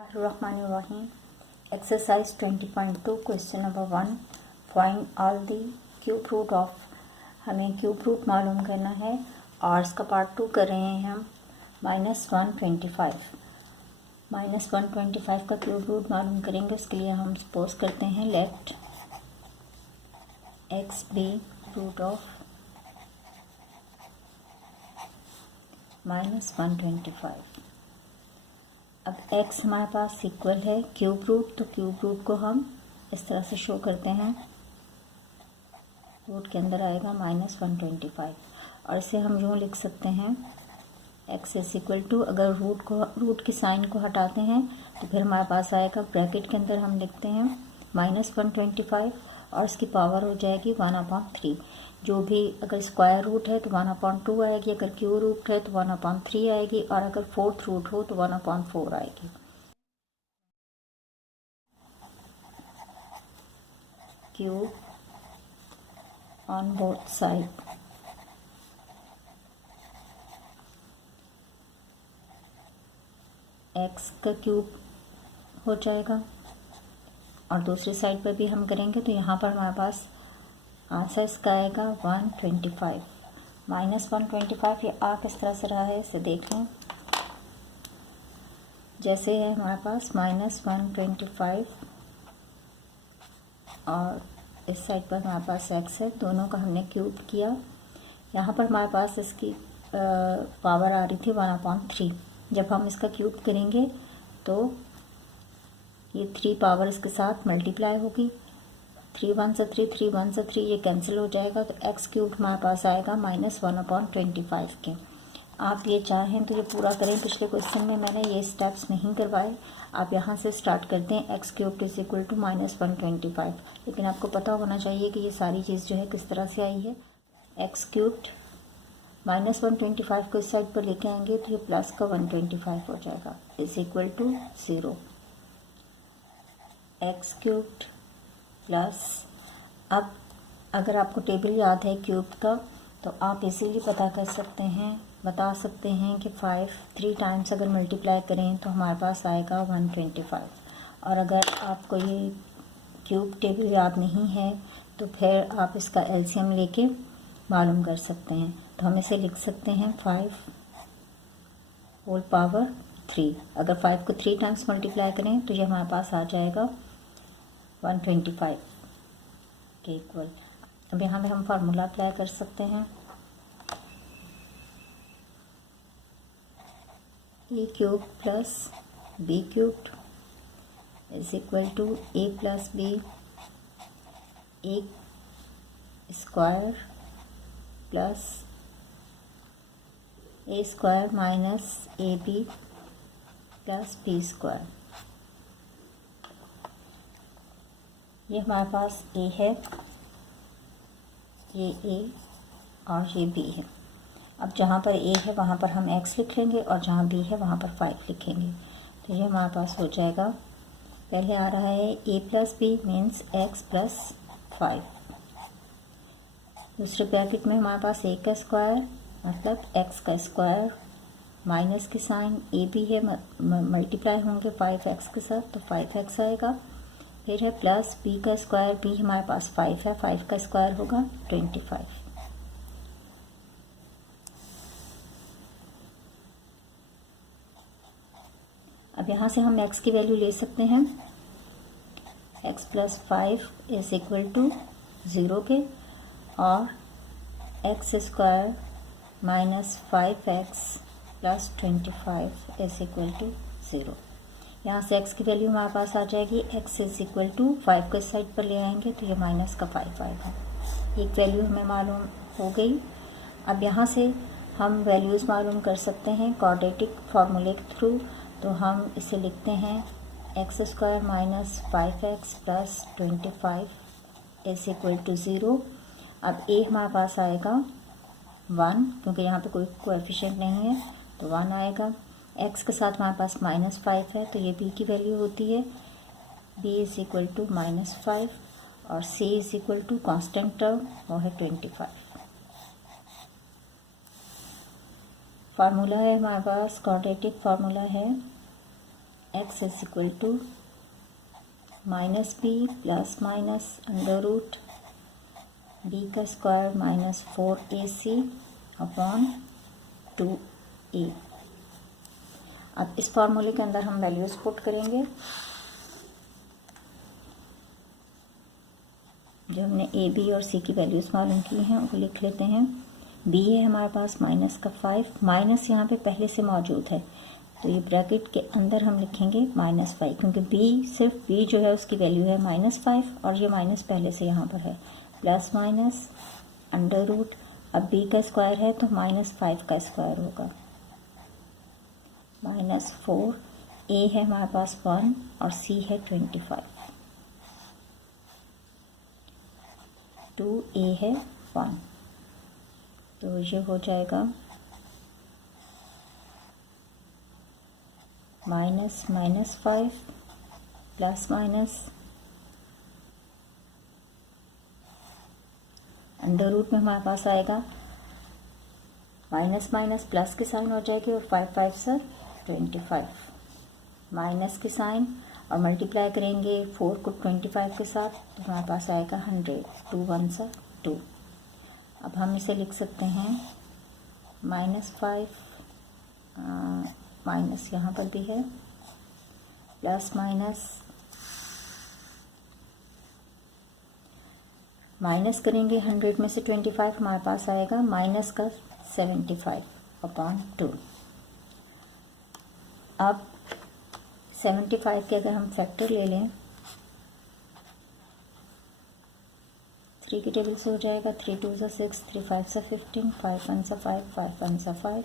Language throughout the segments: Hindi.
Bismillahirrahmanirrahim. Exercise 20.2 question number 1. Find all the cube root of, हमें क्यूब रूट मालूम करना है और इसका पार्ट 2 कर रहे हैं हम -125 का क्यूब रूट मालूम करेंगे। उसके लिए हम सपोज करते हैं let x be root of -125। अब x हमारे पास इक्वल है क्यूब रूट, तो क्यूब रूट को हम इस तरह से शो करते हैं, रूट के अंदर आएगा -125 और इसे हम यूँ लिख सकते हैं x इज इक्वल टू, अगर रूट की साइन को हटाते हैं तो फिर हमारे पास आएगा ब्रैकेट के अंदर हम लिखते हैं -125 और इसकी पावर हो जाएगी 1/3। जो भी अगर स्क्वायर रूट है तो 1/2 आएगी, अगर क्यूब रूट है तो 1/3 आएगी और अगर फोर्थ रूट हो तो 1/4 आएगी। Cube on both side x का क्यूब हो जाएगा और दूसरी साइड पर भी हम करेंगे तो यहाँ पर हमारे पास आंसर इसका आएगा 125 -125। ये आ किस तरह से रहा है इसे देख लें। जैसे है हमारे पास -125 और इस साइड पर हमारे पास x है, दोनों का हमने क्यूब किया। यहाँ पर हमारे पास इसकी पावर आ रही थी 1/3। जब हम इसका क्यूब करेंगे तो ये 3 पावर इसके साथ मल्टीप्लाई होगी, 3 1 से 3, 3 1 से 3, ये कैंसिल हो जाएगा तो x क्यूब हमारे पास आएगा -1/25 के। आप ये चाहें तो ये पूरा करें, पिछले क्वेश्चन में मैंने ये स्टेप्स नहीं करवाए, आप यहाँ से स्टार्ट करते हैं x cube is equal to -125। लेकिन आपको पता होना चाहिए कि ये सारी चीज़ जो है किस तरह से आई है। x क्यूब -125 को इस साइड पर लेके आएंगे तो ये प्लस का 125 हो जाएगा is equal to 0। x cube plus, अब अगर आपको टेबल याद है क्यूब का तो आप इसीलिए बता सकते हैं कि 5 3 टाइम्स अगर मल्टीप्लाई करें तो हमारे पास आएगा 125। और अगर आपको ये क्यूब टेबल याद नहीं है तो फिर आप इसका एलसीएम लेके मालूम कर सकते हैं। तो हम इसे लिख सकते हैं 5 होल पावर 3। अगर 5 को 3 टाइम्स मल्टीप्लाई करें तो ये हमारे पास आ जाएगा 125 के इक्वल। अब यहाँ पे हम फार्मूला अप्लाई कर सकते हैं, A cube plus B cube is equal to A plus B A square plus A square minus A B plus B square. ये हमारे पास a है, ये a और ये b है। अब जहाँ पर a है वहाँ पर हम x लिख लेंगे और जहाँ b है वहाँ पर 5 लिखेंगे। तो ये हमारे पास हो जाएगा, पहले आ रहा है a plus B means x plus 5। दूसरे ब्रैकेट में हमारे पास a का स्क्वायर मतलब x का स्क्वायर, माइनस के साइन a b है, मल्टीप्लाई होंगे 5x के साथ तो 5x आएगा। फिर है प्लस b का स्क्वायर, b हमारे पास 5 है, 5 का स्क्वायर होगा 25। अब यहाँ से हम x की वैल्यू ले सकते हैं, x plus 5 is equal to 0 के, और x square minus 5x plus 25 is equal to 0। यहाँ से x की वैल्यू हमारे पास आ जाएगी, x इज इक्वल टू 5 को इस साइड पर ले आएंगे तो ये माइनस का 5 आएगा। एक वैल्यू हमें मालूम हो गई। अब यहाँ से हम वैल्यूज़ मालूम कर सकते हैं क्वाड्रेटिक फार्मूले के थ्रू। तो हम इसे लिखते हैं x square minus 5x plus 25 is equal to 0। अब a हमारे पास आएगा 1, क्योंकि यहाँ पे कोई कोएफिशिएंट नहीं है तो 1 आएगा। x के साथ हमारे पास -5 है तो ये b की वैल्यू होती है, b इज इक्वल टू -5 और c is equal to constant term वो है 25। फार्मूला है हमारे पास, क्वाड्रेटिक फार्मूला है x is equal to minus B plus minus under root B का square minus 4ac upon 2a। अब इस फार्मूले के अंदर हम वैल्यूज पुट करेंगे जो हमने ए बी और सी की वैल्यूज़ मालूम की हैं वो लिख लेते हैं। बी है हमारे पास माइनस का 5, माइनस यहाँ पे पहले से मौजूद है तो ये ब्रैकेट के अंदर हम लिखेंगे -5 क्योंकि बी सिर्फ बी जो है उसकी वैल्यू है -5 और ये माइनस पहले से यहाँ पर है, प्लस माइनस अंडर रूट, अब बी का स्क्वायर है तो -5 का स्क्वायर होगा, -4, ए है हमारे पास 1 और सी है 25, 2a है 1, तो ये हो जाएगा -5 प्लस माइनस अंडर रूट में हमारे पास आएगा माइनस माइनस प्लस की साइन हो जाएगी और 5 5 से 25 माइनस की साइन और मल्टीप्लाई करेंगे 4 को 25 के साथ तो हमारे पास आएगा 100, 2 1 से 2। अब हम इसे लिख सकते हैं -5 माइनस यहाँ पर भी है प्लस माइनस करेंगे 100 में से 25 हमारे पास आएगा माइनस का 75 अपॉन 2। अब 75 के अगर हम फैक्टर ले लें 3 की टेबल से हो जाएगा 3 2 से 6, 3 5 से 15, 5 1 से 5, 5 1 से 5,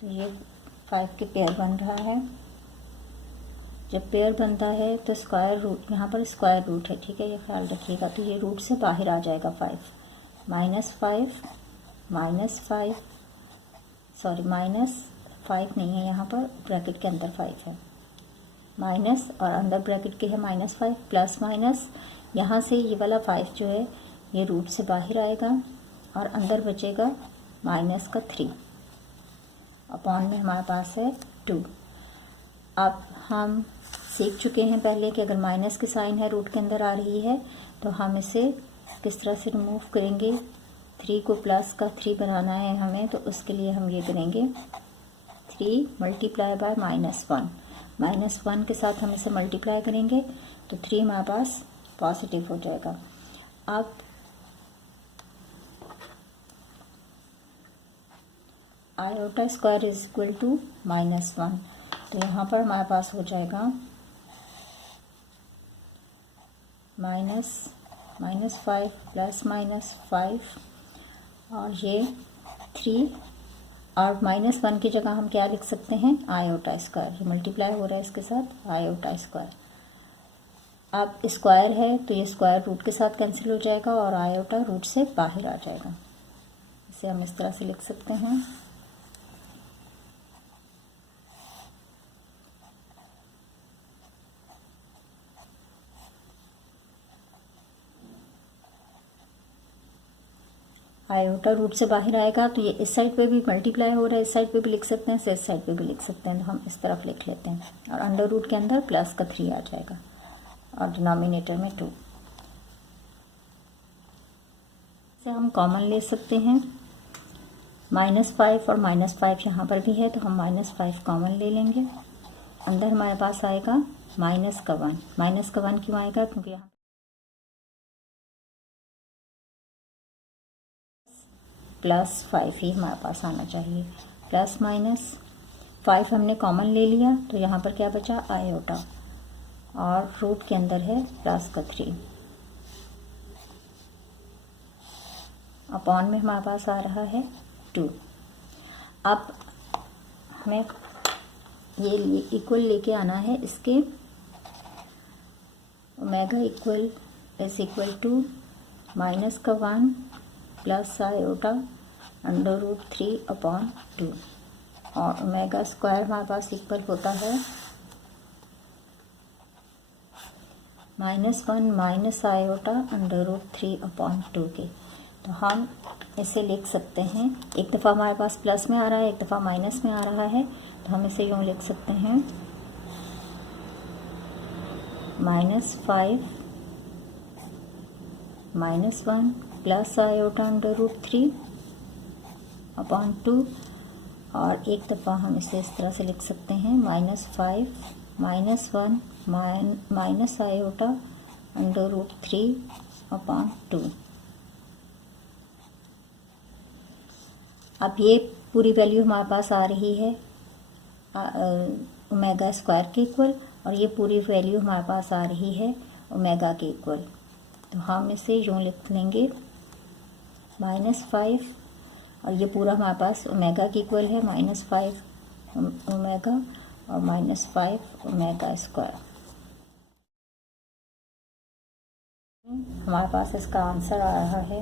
तो ये 5 के पेयर बन रहा है। जब पेयर बनता है तो स्क्वायर रूट, यहाँ पर स्क्वायर रूट है, ठीक है, ये ख्याल रखिएगा, तो ये रूट से बाहर आ जाएगा 5 नहीं है यहाँ पर, ब्रैकेट के अंदर 5 है, माइनस और अंदर ब्रैकेट के है -5 प्लस माइनस, यहाँ से ये वाला 5 जो है ये रूट से बाहर आएगा और अंदर बचेगा माइनस का 3 अपॉन में हमारे पास है 2। अब हम सीख चुके हैं पहले कि अगर माइनस की साइन है रूट के अंदर आ रही है तो हम इसे किस तरह से रिमूव करेंगे। 3 को प्लस का 3 बनाना है हमें, तो उसके लिए हम ये करेंगे 3 मल्टीप्लाई बाय -1 के साथ हम इसे मल्टीप्लाई करेंगे तो 3 हमारे पास पॉजिटिव हो जाएगा। अब iota square is equal to -1, तो यहाँ पर हमारे पास हो जाएगा -5 प्लस -5 और ये 3 और -1 की जगह हम क्या लिख सकते हैं आयोटा स्क्वायर, ये मल्टीप्लाई हो रहा है इसके साथ आयोटा स्क्वायर। अब स्क्वायर है तो ये स्क्वायर रूट के साथ कैंसिल हो जाएगा और आयोटा रूट से बाहर आ जाएगा, इसे हम इस तरह से लिख सकते हैं। आयोटा रूट से बाहर आएगा तो ये इस साइड पे भी मल्टीप्लाई हो रहा है, इस साइड पे भी लिख सकते हैं, इस साइड पे भी लिख सकते हैं, तो हम इस तरफ लिख लेते हैं और अंडर रूट के अंदर प्लस का 3 आ जाएगा और डिनोमिनेटर में 2 से हम कॉमन ले सकते हैं। -5 और -5 यहाँ पर भी है तो हम -5 कॉमन ले लेंगे, अंदर हमारे पास आएगा -1 क्यों आएगा क्योंकि यहाँ +5 ही हमारे पास आना चाहिए, +5 हमने कॉमन ले लिया तो यहाँ पर क्या बचा आयोटा और रूट के अंदर है प्लस का 3 अपॉन में हमारे पास आ रहा है 2। अब हमें ये इक्वल लेके आना है इसके, omega equal is equal to -1 plus iota under root 3 upon 2 और ओमेगा स्क्वायर हमारे पास इक्वल होता है -1 minus iota under root 3 upon 2 के। तो हम इसे लिख सकते हैं, एक दफ़ा हमारे पास प्लस में आ रहा है एक दफ़ा माइनस में आ रहा है, तो हम इसे यूँ लिख सकते हैं -5 -1 प्लस आयोटा √3 अपॉन 2, और एक दफ़ा हम इसे इस तरह से लिख सकते हैं -5 -1 माइनस आयोटा √3 अपॉन 2। अब ये पूरी वैल्यू हमारे पास आ रही है ओमेगा स्क्वायर के इक्वल, और ये पूरी वैल्यू हमारे पास आ रही है ओमेगा के इक्वल। तो हम इसे यूँ लिख लेंगे -5, और ये पूरा हमारे पास ओमेगा के इक्वल है, -5 ओमेगा और -5 ओमेगा स्क्वायर। हमारे पास इसका आंसर आ रहा है